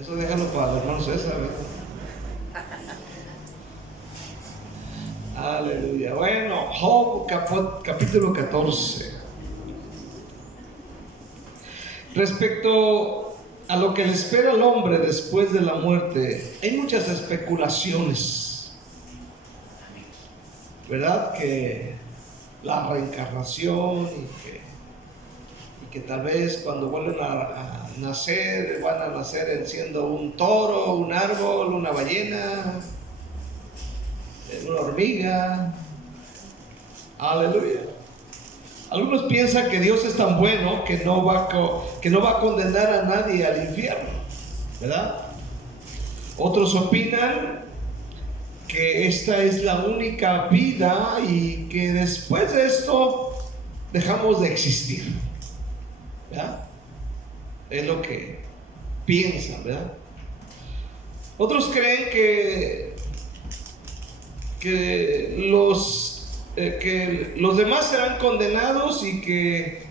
Eso déjalo para el hermano César, ¿verdad? Aleluya. Bueno, Job capítulo 14. Respecto a lo que le espera al hombre después de la muerte, hay muchas especulaciones, ¿verdad? Que la reencarnación y que tal vez cuando vuelven a nacer, van a nacer siendo un toro, un árbol, una ballena, una hormiga. Aleluya. Algunos piensan que Dios es tan bueno que no va a condenar a nadie al infierno, ¿verdad? Otros opinan que esta es la única vida y que después de esto dejamos de existir, ¿verdad? Es lo que piensan, ¿verdad? Otros creen que los demás serán condenados y que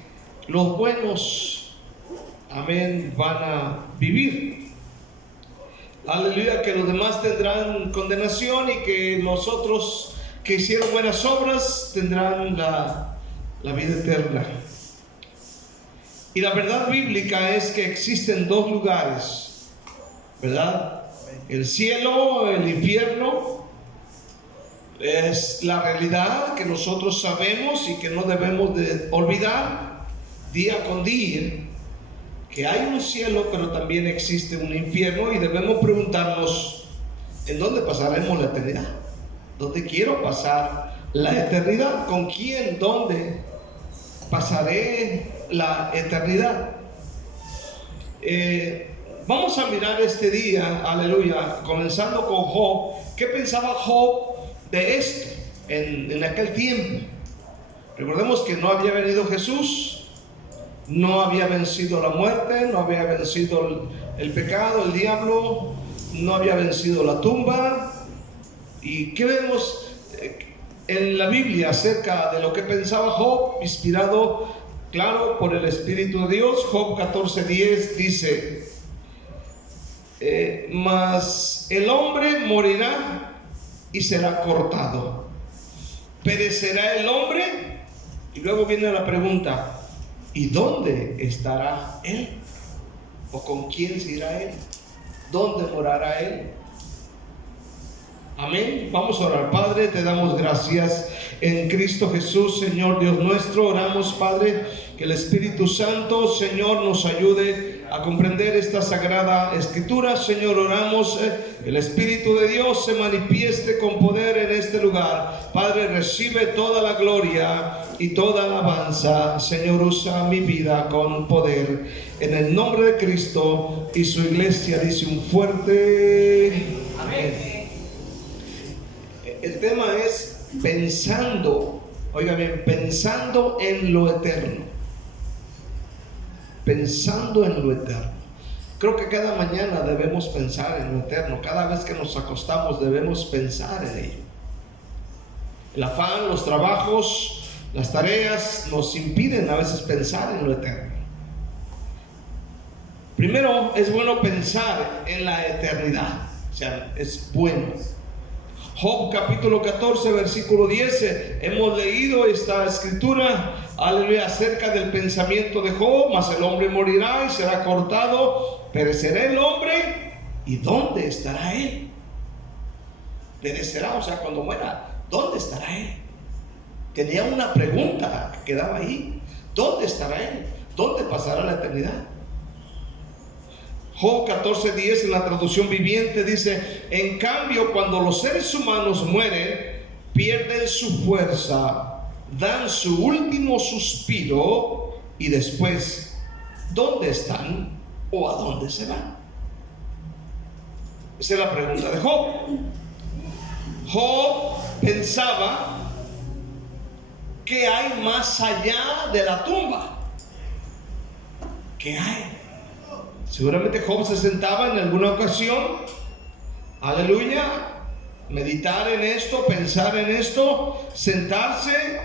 los buenos, amén, van a vivir. Aleluya, que los demás tendrán condenación y que los otros que hicieron buenas obras tendrán la vida eterna. Y la verdad bíblica es que existen dos lugares, ¿verdad? El cielo, el infierno. Es la realidad que nosotros sabemos y que no debemos de olvidar día con día, que hay un cielo pero también existe un infierno, y debemos preguntarnos: ¿en dónde pasaremos la eternidad? ¿Dónde quiero pasar la eternidad? ¿Con quién? ¿Dónde pasaré la eternidad? Vamos a mirar este día, aleluya, comenzando con Job. ¿Qué pensaba Job de esto en aquel tiempo? Recordemos que no había venido Jesús, no había vencido la muerte, no había vencido el pecado, el diablo, no había vencido la tumba. ¿Y qué vemos en la Biblia acerca de lo que pensaba Job, inspirado, claro, por el Espíritu de Dios? Job 14:10 dice: mas el hombre morirá y será cortado, perecerá el hombre. Y luego viene la pregunta: ¿y dónde estará él? ¿O con quién se irá él? ¿Dónde morará él? Amén. Vamos a orar. Padre, te damos gracias en Cristo Jesús, Señor Dios nuestro. Oramos, Padre, que el Espíritu Santo, Señor, nos ayude a comprender esta sagrada escritura. Señor, oramos que el Espíritu de Dios se manifieste con poder en este lugar. Padre, recibe toda la gloria y toda alabanza. Señor, usa mi vida con poder, en el nombre de Cristo. Y su iglesia dice un fuerte amén. El tema es pensando, oiga bien, pensando en lo eterno. Pensando en lo eterno. Creo que cada mañana debemos pensar en lo eterno. Cada vez que nos acostamos debemos pensar en ello. El afán, los trabajos, las tareas nos impiden a veces pensar en lo eterno. Primero, es bueno pensar en la eternidad. O sea, es bueno. Job capítulo 14 versículo 10, hemos leído esta escritura, aleluya, acerca del pensamiento de Job. Mas el hombre morirá y será cortado, perecerá el hombre, ¿y dónde estará él? Perecerá, o sea, cuando muera, ¿dónde estará él? Tenía una pregunta que quedaba ahí: ¿dónde estará él? ¿Dónde pasará la eternidad? Job 14:10 en la traducción viviente dice: en cambio, cuando los seres humanos mueren, pierden su fuerza, dan su último suspiro, y después, ¿dónde están o a dónde se van? Esa es la pregunta de Job. Job pensaba: ¿qué hay más allá de la tumba? ¿Qué hay? Seguramente Job se sentaba en alguna ocasión, aleluya, meditar en esto, pensar en esto, sentarse,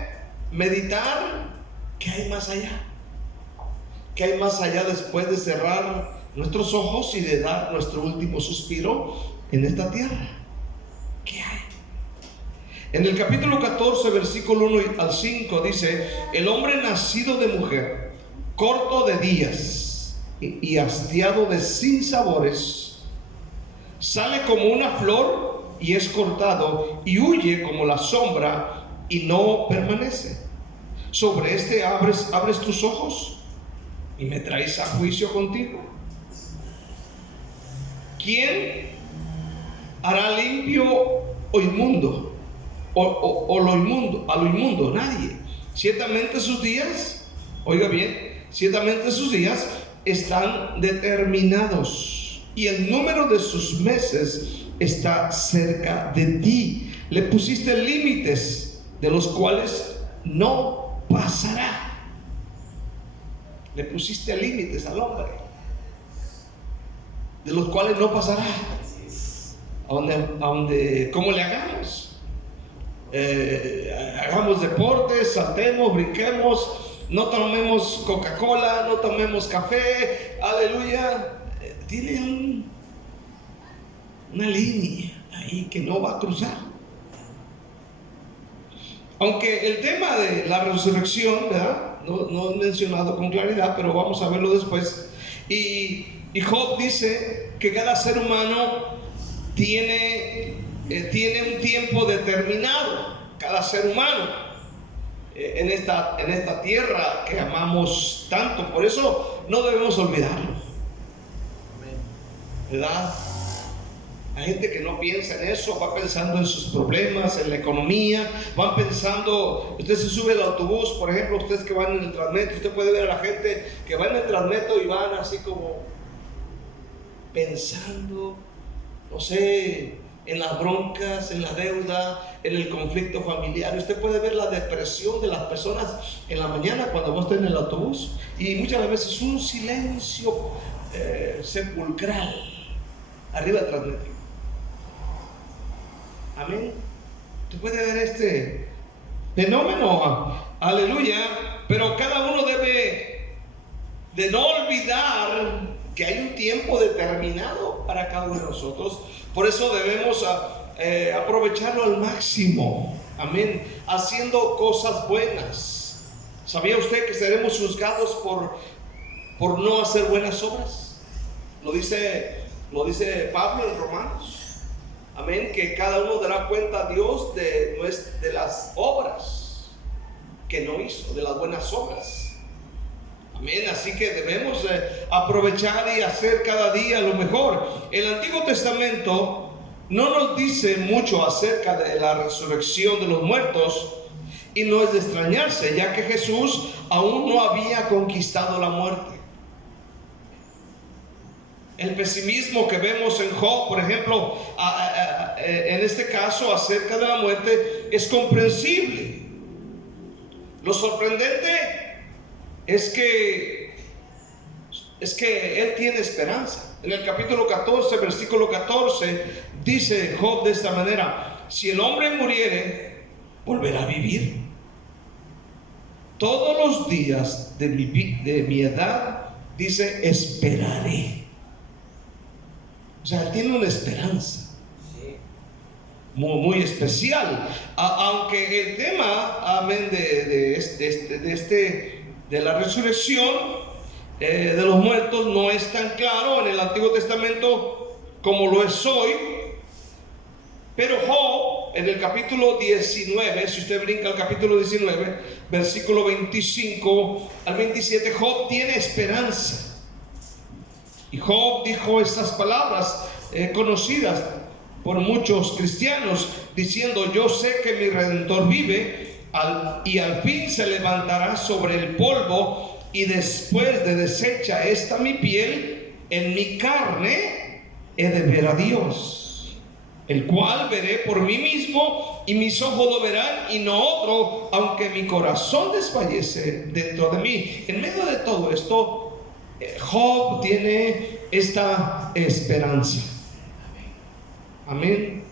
meditar. ¿Qué hay más allá? ¿Qué hay más allá después de cerrar nuestros ojos y de dar nuestro último suspiro en esta tierra. ¿Qué hay? En el capítulo 14, versículo 1 al 5 dice: el hombre nacido de mujer, corto de días y hastiado de sinsabores, sale como una flor y es cortado, y huye como la sombra y no permanece. Sobre este abres tus ojos y me traes a juicio contigo. ¿Quién hará limpio o inmundo? O lo inmundo, a lo inmundo, nadie. Ciertamente sus días, oiga bien, ciertamente sus días están determinados, y el número de sus meses está cerca de ti. Le pusiste límites de los cuales no pasará. Le pusiste límites al hombre de los cuales no pasará. A donde ¿cómo le hagamos? Hagamos deportes, saltemos, brinquemos, no tomemos Coca-Cola, no tomemos café, aleluya. Tiene una línea ahí que no va a cruzar. Aunque el tema de la resurrección, ¿verdad?, no he mencionado con claridad, pero vamos a verlo después. Y Job dice que cada ser humano tiene un tiempo determinado. Cada ser humano en esta tierra que amamos tanto. Por eso no debemos olvidarlo, ¿verdad? Hay gente que no piensa en eso, va pensando en sus problemas, en la economía, van pensando. Usted se sube al autobús, por ejemplo, ustedes que van en el Transmetro, usted puede ver a la gente que va en el Transmetro y van así como pensando, no sé, en las broncas, en la deuda, en el conflicto familiar. Usted puede ver la depresión de las personas en la mañana cuando va usted en el autobús, y muchas veces un silencio sepulcral arriba del Transmetro. Amén. Usted puede ver este fenómeno, aleluya. Pero cada uno debe de no olvidar que hay un tiempo determinado para cada uno de nosotros. Por eso debemos aprovecharlo al máximo, amén, haciendo cosas buenas. ¿Sabía usted que seremos juzgados por no hacer buenas obras? Lo dice Pablo en Romanos, amén, que cada uno dará cuenta a Dios de las obras que no hizo, de las buenas obras. Amén. Así que debemos aprovechar y hacer cada día lo mejor. El Antiguo Testamento no nos dice mucho acerca de la resurrección de los muertos, y no es de extrañarse, ya que Jesús aún no había conquistado la muerte. El pesimismo que vemos en Job, por ejemplo, en este caso acerca de la muerte, es comprensible. Lo sorprendente es que él tiene esperanza. En el capítulo 14, versículo 14, dice Job de esta manera: si el hombre muriere, volverá a vivir. Todos los días de mi edad, dice, esperaré. O sea, él tiene una esperanza muy, muy especial. Aunque el tema, amén, de la resurrección de los muertos no es tan claro en el Antiguo Testamento como lo es hoy. Pero Job, en el capítulo 19, si usted brinca al capítulo 19, versículo 25 al 27, Job tiene esperanza. Y Job dijo estas palabras conocidas por muchos cristianos, diciendo: yo sé que mi Redentor vive, y al fin se levantará sobre el polvo, y después de deshecha esta mi piel, en mi carne he de ver a Dios, el cual veré por mí mismo, y mis ojos lo verán y no otro, aunque mi corazón desfallece dentro de mí. En medio de todo esto, Job tiene esta esperanza. Amén.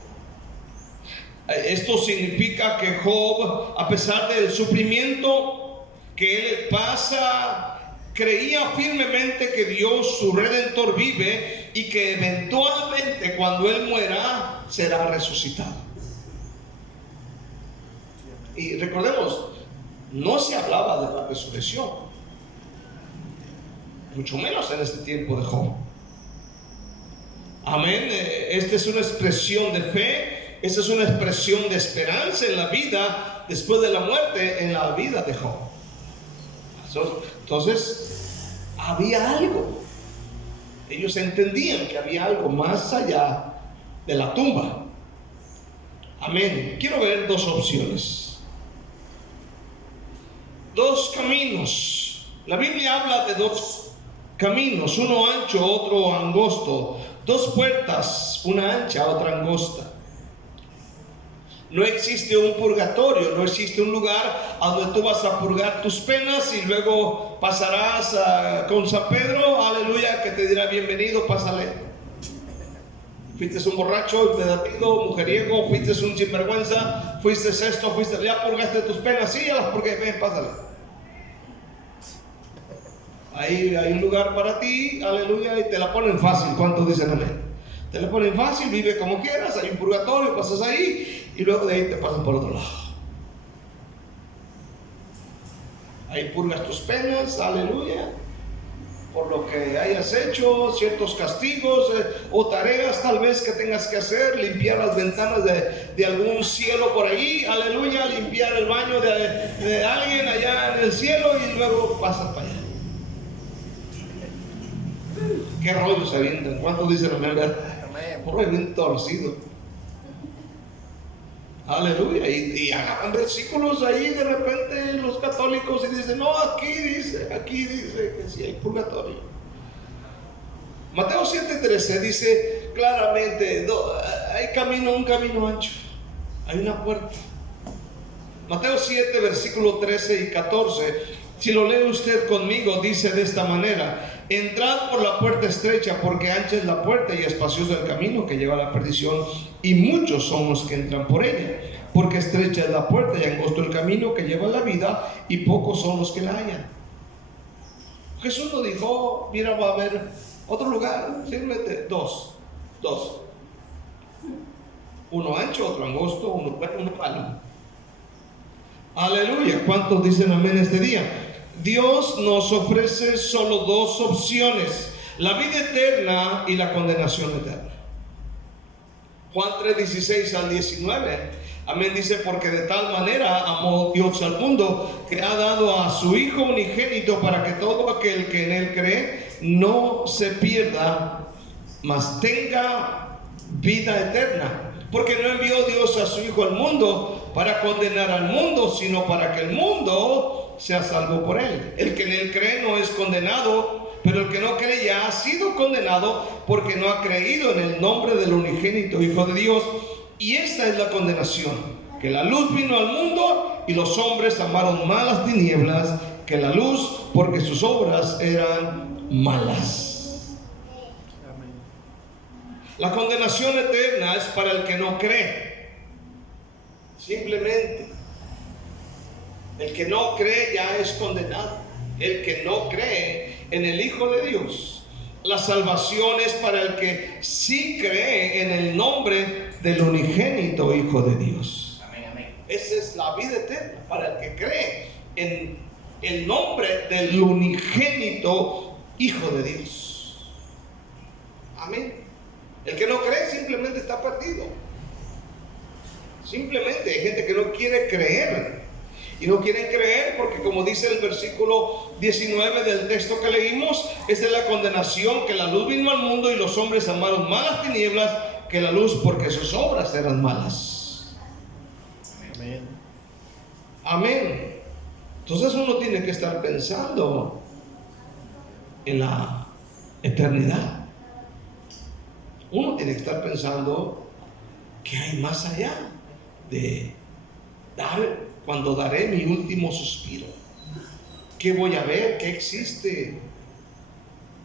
Esto significa que Job, a pesar del sufrimiento que él pasa, creía firmemente que Dios, su Redentor, vive y que eventualmente cuando Él muera será resucitado. Y recordemos, no se hablaba de la resurrección, mucho menos en este tiempo de Job. Amén. Esta es una expresión de fe, esta es una expresión de esperanza en la vida después de la muerte, en la vida de Job. Entonces, había algo. Ellos entendían que había algo más allá de la tumba. Amén. Quiero ver dos opciones, dos caminos. La Biblia habla de dos caminos, uno ancho, otro angosto. Dos puertas, una ancha, otra angosta. No existe un purgatorio, no existe un lugar a donde tú vas a purgar tus penas y luego pasarás con San Pedro, aleluya, que te dirá bienvenido, pásale. Fuiste un borracho, impedativo, mujeriego, fuiste un sinvergüenza, fuiste esto, ya purgaste tus penas, sí, ya las purgué, ven, pásale. Ahí hay un lugar para ti, aleluya, y te la ponen fácil. ¿Cuántos dicen amén? Te la ponen fácil, vive como quieras, hay un purgatorio, pasas ahí y luego de ahí te pasan por otro lado. Ahí purgas tus penas, aleluya, por lo que hayas hecho, ciertos castigos o tareas tal vez que tengas que hacer, limpiar las ventanas de algún cielo por ahí, aleluya, limpiar el baño de alguien allá en el cielo y luego pasas para allá. ¿Qué rollo se avientan? ¿Cuántos dicen amén? Un rollo bien torcido. Aleluya. Y agarran versículos ahí de repente los católicos y dicen, no, aquí dice que sí hay purgatorio. Mateo 7:13 dice claramente, hay un camino ancho, hay una puerta. Mateo 7, versículo 13 y 14. Si lo lee usted conmigo, dice de esta manera: entrad por la puerta estrecha, porque ancha es la puerta y espacioso el camino que lleva a la perdición, y muchos son los que entran por ella. Porque estrecha es la puerta y angosto el camino que lleva a la vida, y pocos son los que la hallan. Jesús no dijo, mira, va a haber otro lugar, simplemente dos. Uno ancho, otro angosto, uno malo. Aleluya. ¿Cuántos dicen amén este día? Dios nos ofrece solo dos opciones: la vida eterna y la condenación eterna. Juan 3:16 al 19. Amén. Dice: porque de tal manera amó Dios al mundo, que ha dado a su Hijo unigénito, para que todo aquel que en él cree no se pierda, mas tenga vida eterna. Porque no envió Dios a su Hijo al mundo para condenar al mundo, sino para que el mundo sea salvo por él. El que en él cree no es condenado, pero el que no cree ya ha sido condenado, porque no ha creído en el nombre del unigénito Hijo de Dios. Y esta es la condenación: que la luz vino al mundo y los hombres amaron más las tinieblas que la luz, porque sus obras eran malas. La condenación eterna es para el que no cree. Simplemente, el que no cree ya es condenado. El que no cree en el Hijo de Dios. La salvación es para el que sí cree en el nombre del unigénito Hijo de Dios. Amén, amén. Esa es la vida eterna, para el que cree en el nombre del unigénito Hijo de Dios. Amén. El que no cree simplemente está perdido. Simplemente hay gente que no quiere creer. Y no quieren creer porque, como dice el versículo 19 del texto que leímos, esta es la condenación: que la luz vino al mundo y los hombres amaron más las tinieblas que la luz, porque sus obras eran malas. Amén. Amén. Entonces uno tiene que estar pensando en la eternidad. Uno tiene que estar pensando que hay más allá de cuando daré mi último suspiro. ¿Qué voy a ver? ¿Qué existe?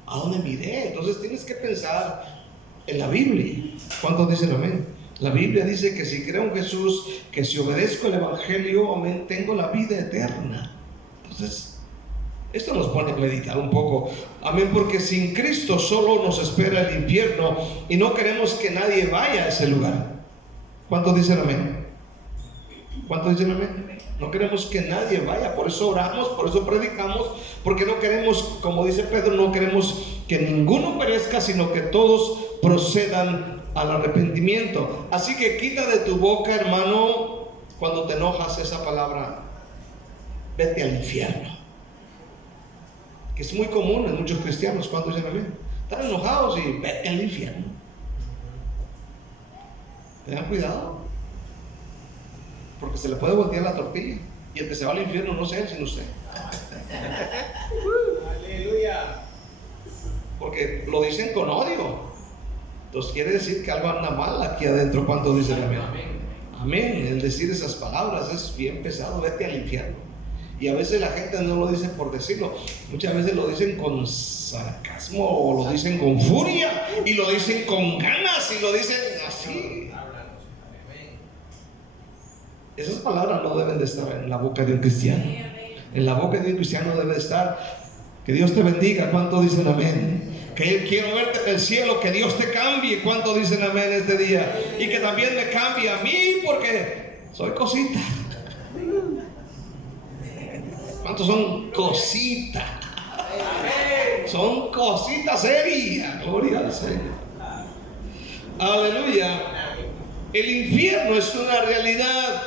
¿A dónde miré? Entonces tienes que pensar en la Biblia. ¿Cuántos dicen amén? La Biblia dice que si creo en Jesús, que si obedezco el Evangelio, amén, tengo la vida eterna. Entonces, Esto nos pone a meditar un poco. Amén, porque sin Cristo solo nos espera el infierno y no queremos que nadie vaya a ese lugar. ¿Cuántos dicen amén? ¿Cuántos dicen amén? No queremos que nadie vaya, por eso oramos, por eso predicamos, porque no queremos, como dice Pedro, no queremos que ninguno perezca, sino que todos procedan al arrepentimiento. Así que quita de tu boca, hermano, cuando te enojas, esa palabra, vete al infierno, que es muy común en muchos cristianos. ¿Cuántos dicen amén? Están enojados y vete al infierno. Tengan cuidado, porque se le puede voltear la tortilla, y el que se va al infierno no sé él, sino usted. Aleluya. Porque lo dicen con odio. Entonces quiere decir que algo anda mal aquí adentro. ¿Cuántos dicen amén? Amén. El decir esas palabras es bien pesado. Vete al infierno. Y a veces la gente no lo dice por decirlo. Muchas veces lo dicen con sarcasmo, o lo dicen con furia, y lo dicen con ganas, y lo dicen así. Esas palabras no deben de estar en la boca de un cristiano. En la boca de un cristiano debe de estar: que Dios te bendiga. ¿Cuántos dicen amén? Que quiero verte en el cielo, que Dios te cambie. ¿Cuántos dicen amén este día? Y que también me cambie a mí, porque soy cosita. ¿Cuántos son cositas? Son cositas serias. Gloria al Señor. Aleluya. El infierno es una realidad,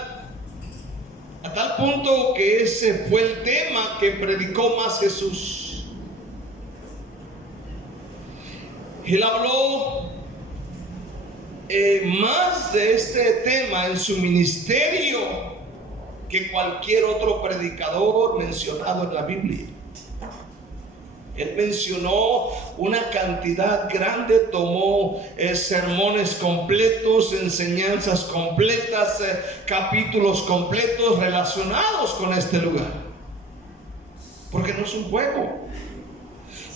a tal punto que ese fue el tema que predicó más Jesús. Él habló más de este tema en su ministerio que cualquier otro predicador mencionado en la Biblia. Él mencionó una cantidad grande, tomó sermones completos, enseñanzas completas, capítulos completos relacionados con este lugar. Porque no es un juego.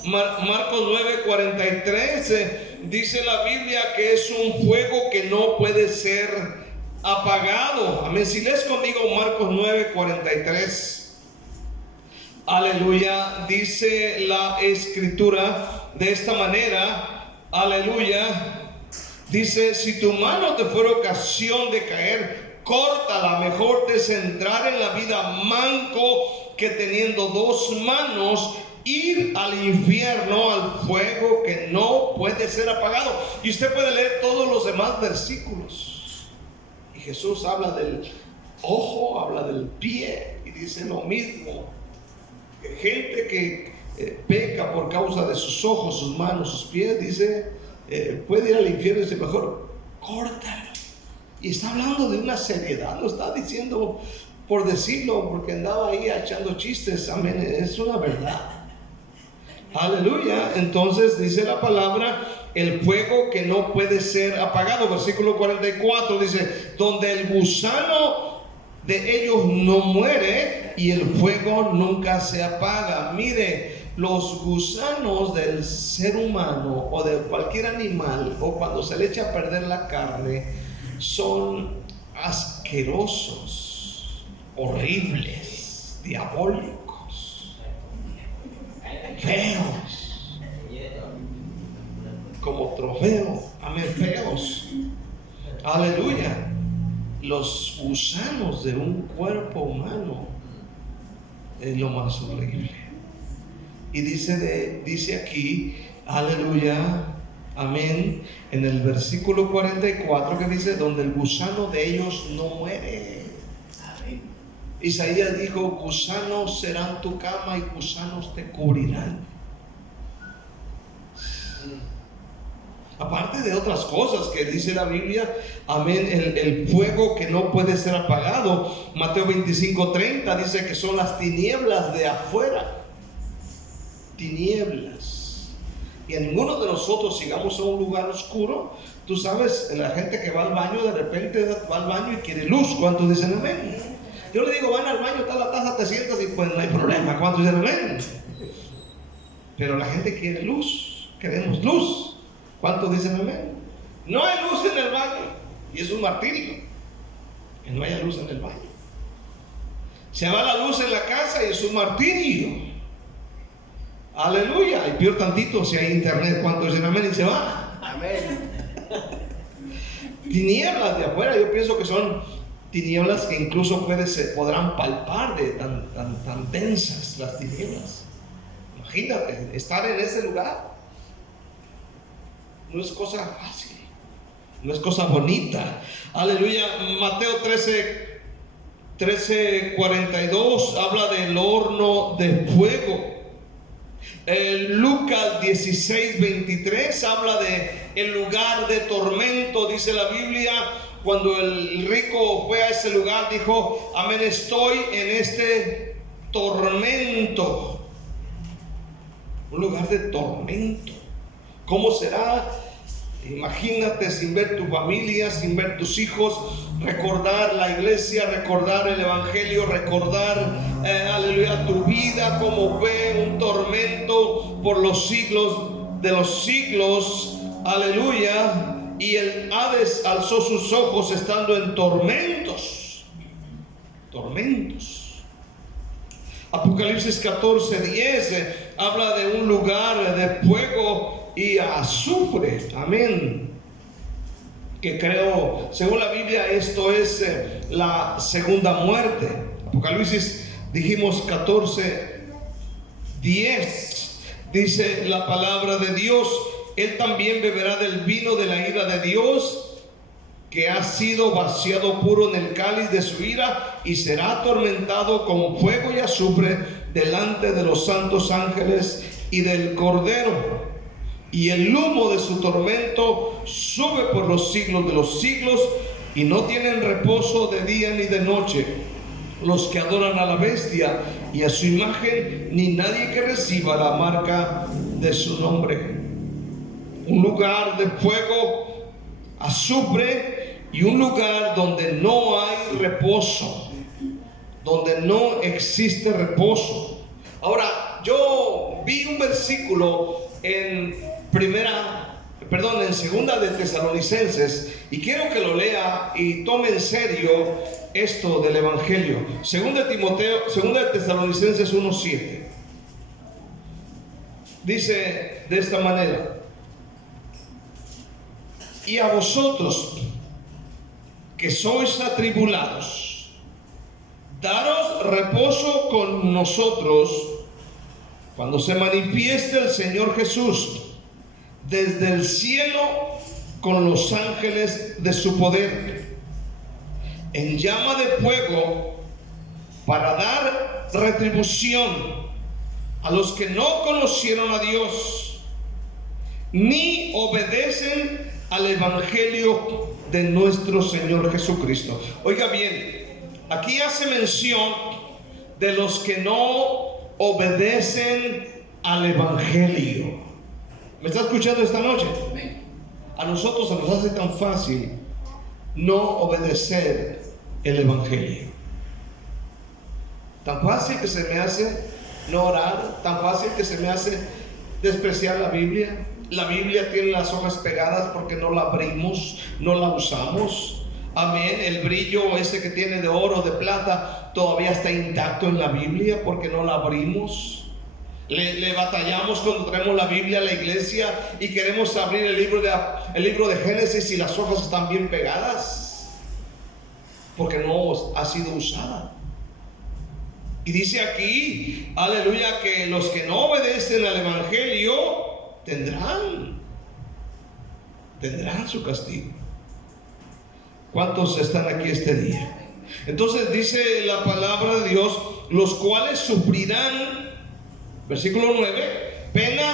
Marcos 9:43 dice la Biblia que es un fuego que no puede ser apagado. Amén. Si lees conmigo Marcos 9:43. Aleluya, dice la escritura de esta manera, aleluya, dice: si tu mano te fuera ocasión de caer, córtala, mejor te es entrar en la vida manco que teniendo dos manos ir al infierno, al fuego que no puede ser apagado. Y usted puede leer todos los demás versículos, y Jesús habla del ojo, habla del pie, y dice lo mismo. Gente que peca por causa de sus ojos, sus manos, sus pies, dice, puede ir al infierno, y dice, mejor córtalo. Y está hablando de una seriedad, no está diciendo por decirlo, porque andaba ahí echando chistes. Amén, es una verdad. Aleluya. Entonces dice la palabra, el fuego que no puede ser apagado. Versículo 44 dice: donde el gusano de ellos no muere y el fuego nunca se apaga. Mire, los gusanos del ser humano o de cualquier animal, o cuando se le echa a perder la carne, son asquerosos, horribles, diabólicos, feos, como trofeo. Amén, feos. Aleluya. Los gusanos de un cuerpo humano es lo más horrible. Y dice aquí, aleluya, amén, en el versículo 44, que dice: donde el gusano de ellos no muere. Amén. Isaías dijo: gusanos serán tu cama y gusanos te cubrirán. Aparte de otras cosas que dice la Biblia, amén, el fuego que no puede ser apagado. Mateo 25:30 dice que son las tinieblas de afuera. Tinieblas. Y a ninguno de nosotros, sigamos a un lugar oscuro. Tú sabes, la gente que va al baño, de repente va al baño y quiere luz. ¿Cuántos dicen amén? Yo le digo: van al baño, está la taza, te sientas y pues no hay problema. ¿Cuántos dicen amén? Pero la gente quiere luz, queremos luz. ¿Cuántos dicen amén? No hay luz en el baño, y es un martirio que no haya luz en el baño. Se va la luz en la casa y es un martirio. Aleluya. Y peor tantito si hay internet. ¿Cuántos dicen amén? Y se va. Amén. Tinieblas de afuera, yo pienso que son tinieblas que incluso podrán palpar de tan densas las tinieblas. Imagínate, estar en ese lugar no es cosa fácil, no es cosa bonita. Aleluya. Mateo 13:42 habla del horno de fuego. Lucas 16:23 habla de el lugar de tormento. Dice la Biblia, cuando el rico fue a ese lugar, dijo: amén, estoy en este tormento. Un lugar de tormento. ¿Cómo será? Imagínate, sin ver tu familia, sin ver tus hijos, recordar la iglesia, recordar el evangelio, recordar, aleluya, tu vida, como fue un tormento por los siglos de los siglos, aleluya. Y el Hades alzó sus ojos estando en tormentos. Apocalipsis 14:10 habla de un lugar de fuego y azufre. Amén. Que creo, según la Biblia, esto es la segunda muerte. Apocalipsis, dijimos 14:10. Dice la palabra de Dios: él también beberá del vino de la ira de Dios, que ha sido vaciado puro en el cáliz de su ira, y será atormentado con fuego y azufre delante de los santos ángeles y del Cordero. Y el humo de su tormento sube por los siglos de los siglos, y no tienen reposo de día ni de noche los que adoran a la bestia y a su imagen, ni nadie que reciba la marca de su nombre. Un lugar de fuego, azufre, y un lugar donde no hay reposo, donde no existe reposo. Ahora, yo vi un versículo en segunda de Tesalonicenses, y quiero que lo lea y tome en serio esto del evangelio. Segunda de Tesalonicenses 1:7. Dice de esta manera: y a vosotros que sois atribulados, daros reposo con nosotros cuando se manifieste el Señor Jesús desde el cielo con los ángeles de su poder, en llama de fuego, para dar retribución a los que no conocieron a Dios ni obedecen al evangelio de nuestro Señor Jesucristo. Oiga bien, aquí hace mención de los que no obedecen al evangelio. ¿Me está escuchando esta noche? A nosotros se nos hace tan fácil no obedecer el evangelio. Tan fácil que se me hace no orar, tan fácil que se me hace despreciar la Biblia. La Biblia tiene las hojas pegadas porque no la abrimos, no la usamos. Amén. El brillo ese que tiene de oro, de plata, todavía está intacto en la Biblia porque no la abrimos. Le batallamos cuando traemos la Biblia a la iglesia y queremos abrir el libro de Génesis, y las hojas están bien pegadas porque no ha sido usada. Y dice aquí, aleluya, que los que no obedecen al evangelio tendrán su castigo. ¿Cuántos están aquí este día? Entonces dice la palabra de Dios: los cuales sufrirán, versículo 9, pena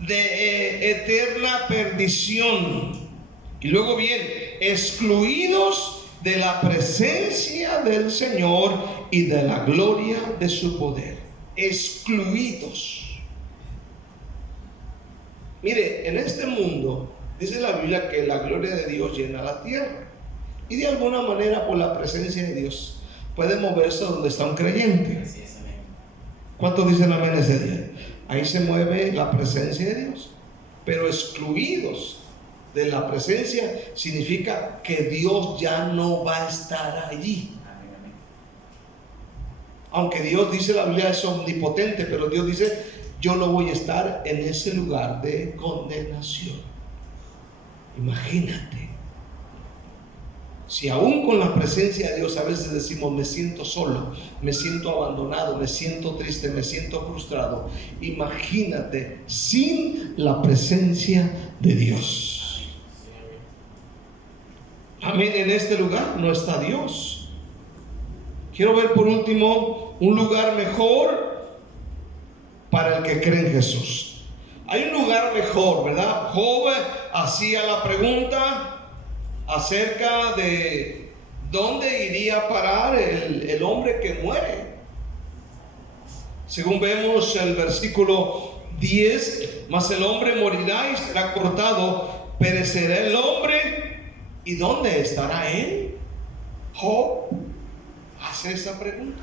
de eterna perdición. Y luego viene: excluidos de la presencia del Señor y de la gloria de su poder. Excluidos. Mire, en este mundo dice la Biblia que la gloria de Dios llena la tierra, y de alguna manera, por la presencia de Dios, puede moverse donde está un creyente. ¿Cuántos dicen amén ese día? Ahí se mueve la presencia de Dios. Pero excluidos de la presencia significa que Dios ya no va a estar allí. Aunque Dios, dice la Biblia, es omnipotente, pero Dios dice: yo no voy a estar en ese lugar de condenación. Imagínate. Si aún con la presencia de Dios a veces decimos, me siento solo, me siento abandonado, me siento triste, me siento frustrado. Imagínate sin la presencia de Dios. Amén. En este lugar no está Dios. Quiero ver por último un lugar mejor para el que cree en Jesús. Hay un lugar mejor, ¿verdad? Job hacía la pregunta acerca de dónde iría a parar el hombre que muere. Según vemos el versículo 10, mas el hombre morirá y será cortado, perecerá el hombre, ¿y dónde estará él? Job hace esa pregunta.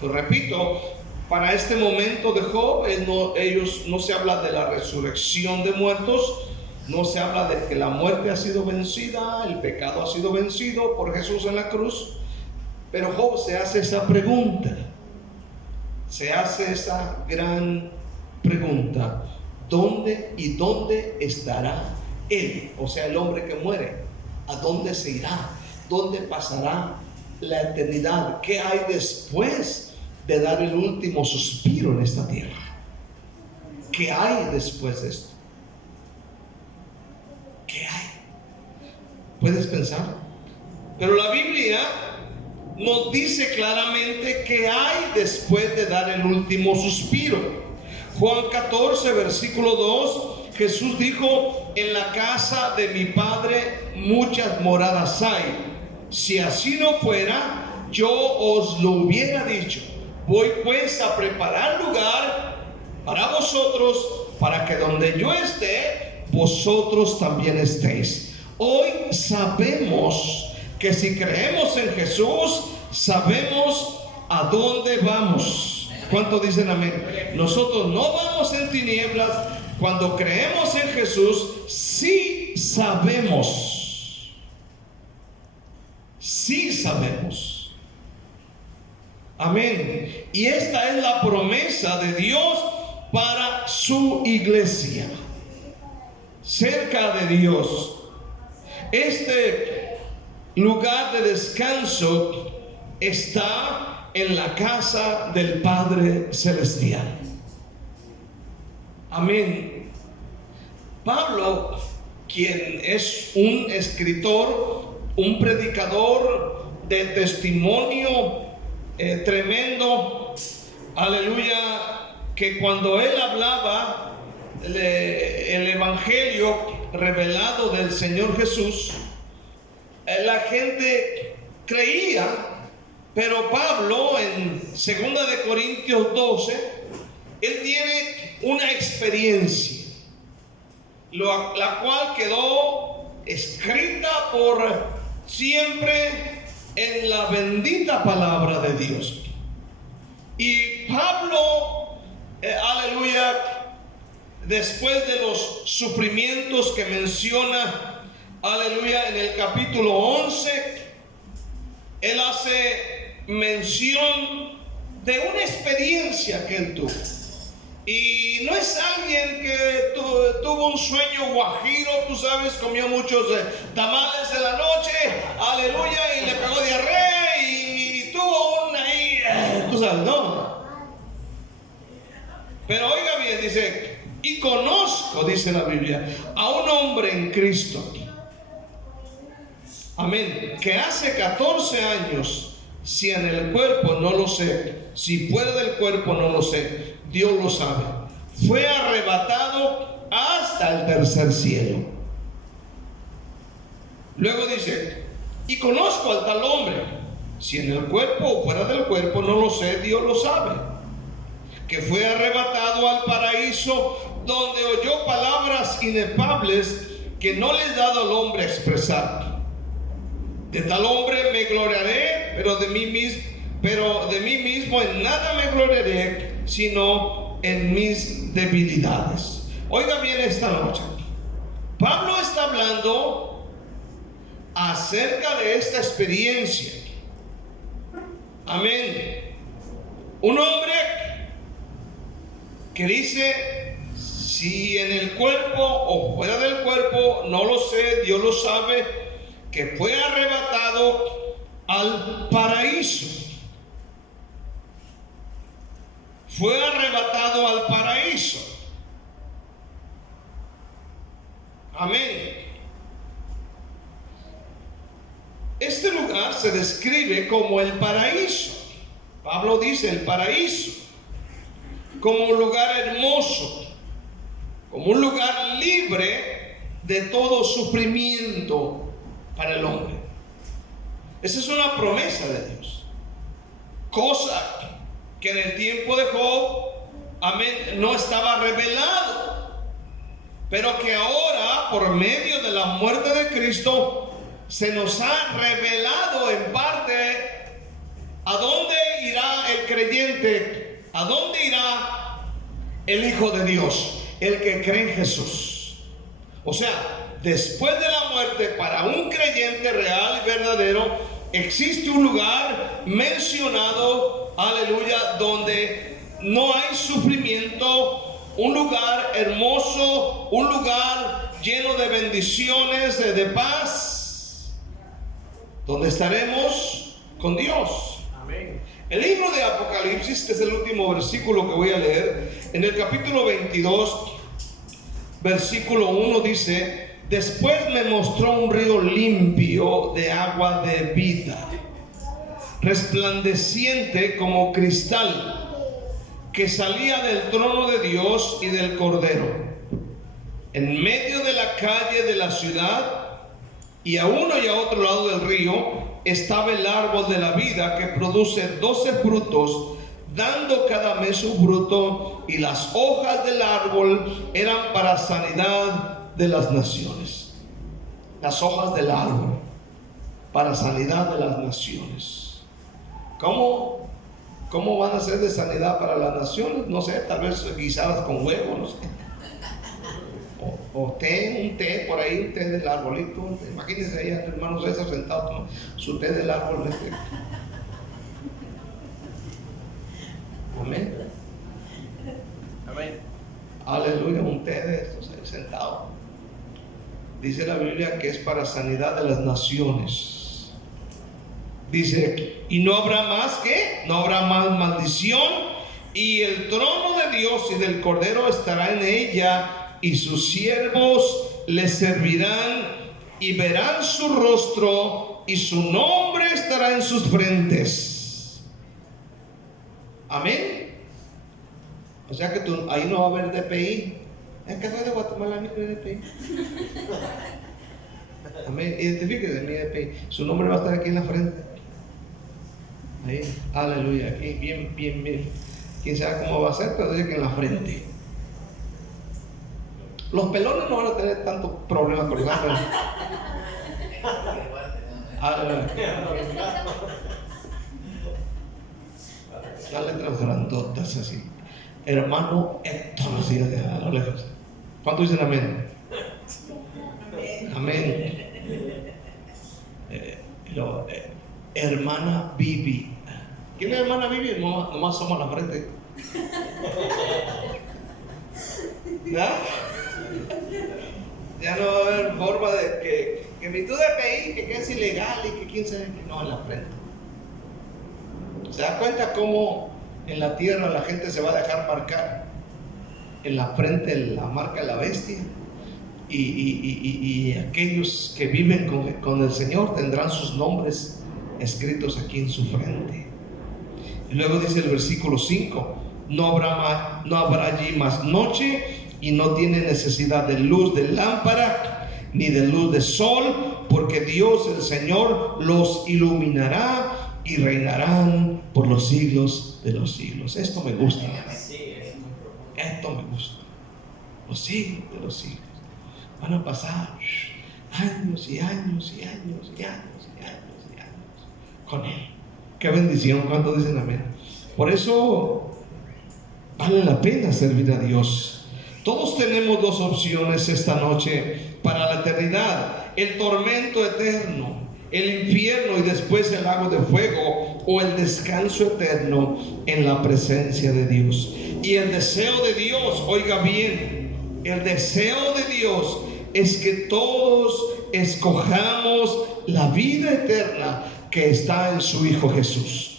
Pues repito, para este momento de Job, ellos no se habla de la resurrección de muertos. No se habla de que la muerte ha sido vencida, el pecado ha sido vencido por Jesús en la cruz. Pero Job se hace esa pregunta. Se hace esa gran pregunta. ¿Dónde y dónde estará él? O sea, el hombre que muere. ¿A dónde se irá? ¿Dónde pasará la eternidad? ¿Qué hay después de dar el último suspiro en esta tierra? ¿Qué hay después de esto? ¿Qué hay? ¿Puedes pensar? Pero la Biblia nos dice claramente qué hay después de dar el último suspiro. Juan 14, versículo 2, Jesús dijo, en la casa de mi Padre muchas moradas hay. Si así no fuera, yo os lo hubiera dicho. Voy pues a preparar lugar para vosotros, para que donde yo esté, vosotros también estéis. Hoy sabemos que si creemos en Jesús, sabemos a dónde vamos. ¿Cuánto dicen amén? Nosotros no vamos en tinieblas. Cuando creemos en Jesús, sí sabemos. Sí sabemos. Amén. Y esta es la promesa de Dios para su iglesia. Cerca de Dios. Este lugar de descanso está en la casa del Padre Celestial. Amén. Pablo, quien es un escritor, un predicador de testimonio tremendo, aleluya, que cuando él hablaba el evangelio revelado del Señor Jesús, la gente creía. Pero Pablo en 2 de Corintios 12, él tiene una experiencia, la cual quedó escrita por siempre en la bendita palabra de Dios. Y Pablo, aleluya, después de los sufrimientos que menciona, aleluya, en el capítulo 11, él hace mención de una experiencia que él tuvo. Y no es alguien que tuvo un sueño guajiro, tú sabes, comió muchos tamales en la noche, aleluya, y le pegó diarrea y tuvo una ahí, tú sabes, no. Pero oiga bien, dice, y conozco, dice la Biblia, a un hombre en Cristo, amén, que hace 14 años, si en el cuerpo no lo sé, si fuera del cuerpo no lo sé, Dios lo sabe, fue arrebatado hasta el tercer cielo. Luego dice, y conozco al tal hombre, si en el cuerpo o fuera del cuerpo no lo sé, Dios lo sabe, que fue arrebatado al paraíso, donde oyó palabras inefables que no le he dado al hombre a expresar. De tal hombre me gloriaré, pero de mí mismo en nada me gloriaré, sino en mis debilidades. Oiga bien esta noche, Pablo está hablando acerca de esta experiencia. Amén. Un hombre que dice, si en el cuerpo o fuera del cuerpo, no lo sé, Dios lo sabe, que fue arrebatado al paraíso. Fue arrebatado al paraíso. Amén. Este lugar se describe como el paraíso. Pablo dice el paraíso, como un lugar hermoso, como un lugar libre de todo sufrimiento para el hombre. Esa es una promesa de Dios, cosa que en el tiempo de Job, amén, no estaba revelado, pero que ahora por medio de la muerte de Cristo se nos ha revelado en parte. ¿A dónde irá el creyente? ¿A dónde irá el Hijo de Dios? El que cree en Jesús. O sea, después de la muerte, para un creyente real y verdadero, existe un lugar mencionado, aleluya, donde no hay sufrimiento, un lugar hermoso, un lugar lleno de bendiciones, de paz, donde estaremos con Dios. El libro de Apocalipsis, que es el último versículo que voy a leer, en el capítulo 22, versículo 1 dice: después me mostró un río limpio de agua de vida, resplandeciente como cristal, que salía del trono de Dios y del Cordero. En medio de la calle de la ciudad, y a uno y a otro lado del río, estaba el árbol de la vida, que produce 12 frutos, dando cada mes su fruto, y las hojas del árbol eran para sanidad de las naciones. Las hojas del árbol para sanidad de las naciones. ¿Cómo van a ser de sanidad para las naciones? No sé, tal vez guisadas con huevo, no sé. O té, un té por ahí, un té del arbolito. Imagínense ahí, hermano César sentado, ¿no? Su té del árbol. Amén. Amén. Aleluya, un té de estos ahí sentado. Dice la Biblia que es para sanidad de las naciones. Dice, y no habrá más, ¿qué? No habrá más maldición, y el trono de Dios y del Cordero estará en ella, y sus siervos le servirán, y verán su rostro, y su nombre estará en sus frentes. Amén. O sea que ahí no va a haber DPI. Es que soy de Guatemala, mi DPI. Amén. Identifíquese mi DPI. Su nombre va a estar aquí en la frente. Ahí. Aleluya. Aquí, bien. Quién sabe cómo va a ser, pero dice que en la frente. Los pelones no van a tener tanto problema con los ángeles. Las letras grandotas así. Hermano Héctor, así a lo lejos. ¿Cuántos dicen amén? Amén. Hermana Bibi. ¿Quién es hermana Bibi? Nomás somos la frente. ¿Ya? Ya no va a haber forma de que mi tu DPI, que es ilegal y que quién sabe que no en la frente. ¿Se da cuenta cómo en la tierra la gente se va a dejar marcar? En la frente la marca de la bestia. Y aquellos que viven con el Señor tendrán sus nombres escritos aquí en su frente. Y luego dice el versículo 5: no habrá allí más noche, y no tiene necesidad de luz de lámpara ni de luz de sol, porque Dios el Señor los iluminará, y reinarán por los siglos de los siglos. Esto me gusta. Esto me gusta. Los siglos de los siglos. Van a pasar años y años y años y años y años y años con Él. Qué bendición. ¿Cuántos dicen amén? Por eso vale la pena servir a Dios. Todos tenemos dos opciones esta noche para la eternidad: el tormento eterno el infierno y después el lago de fuego, o el descanso eterno en la presencia de Dios. Y el deseo de Dios, oiga bien, el deseo de Dios es que todos escojamos la vida eterna que está en su Hijo Jesús.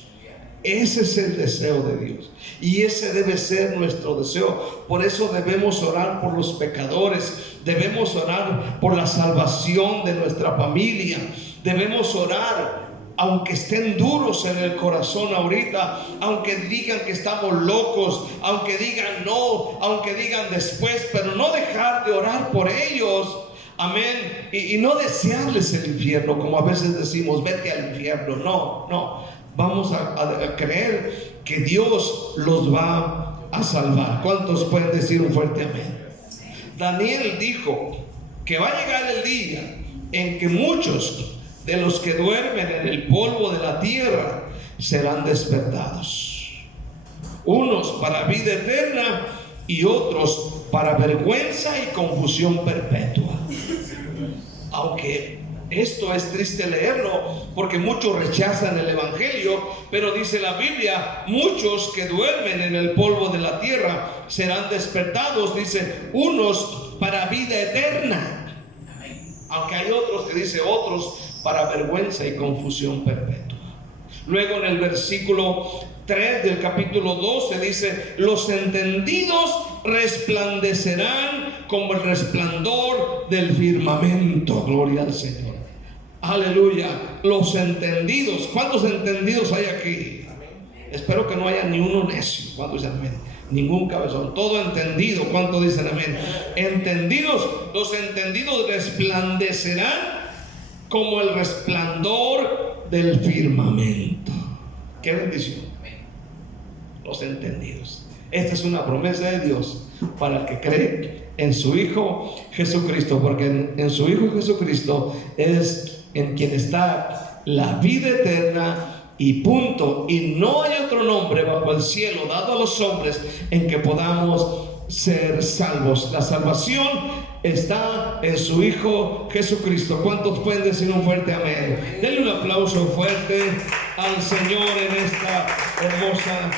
Ese es el deseo de Dios, y ese debe ser nuestro deseo. Por eso debemos orar por los pecadores, debemos orar por la salvación de nuestra familia, debemos orar aunque estén duros en el corazón ahorita, aunque digan que estamos locos, aunque digan no, aunque digan después, pero no dejar de orar por ellos. Amén. Y no desearles el infierno, como a veces decimos, vete al infierno. No. Vamos a creer que Dios los va a salvar. ¿Cuántos pueden decir un fuerte amén? Daniel dijo que va a llegar el día en que muchos de los que duermen en el polvo de la tierra serán despertados. Unos para vida eterna y otros para vergüenza y confusión perpetua. Aunque esto es triste leerlo, porque muchos rechazan el evangelio, pero dice la Biblia, muchos que duermen en el polvo de la tierra serán despertados, dice, unos para vida eterna. Aunque hay otros que dice otros para vergüenza y confusión perpetua. Luego en el versículo 3 del capítulo 12 dice, los entendidos resplandecerán como el resplandor del firmamento. Gloria al Señor. Aleluya. Los entendidos. ¿Cuántos entendidos hay aquí? Espero que no haya ni uno necio. ¿Cuántos dicen amén? Ningún cabezón, todo entendido. ¿Cuántos dicen amén? Entendidos. Los entendidos resplandecerán como el resplandor del firmamento. Qué bendición. Los entendidos. Esta es una promesa de Dios para el que cree en su Hijo Jesucristo, porque en su Hijo Jesucristo es en quien está la vida eterna y punto. Y no hay otro nombre bajo el cielo dado a los hombres en que podamos ser salvos. La salvación está en su Hijo Jesucristo. ¿Cuántos pueden decir un fuerte amén? Denle un aplauso fuerte al Señor en esta hermosa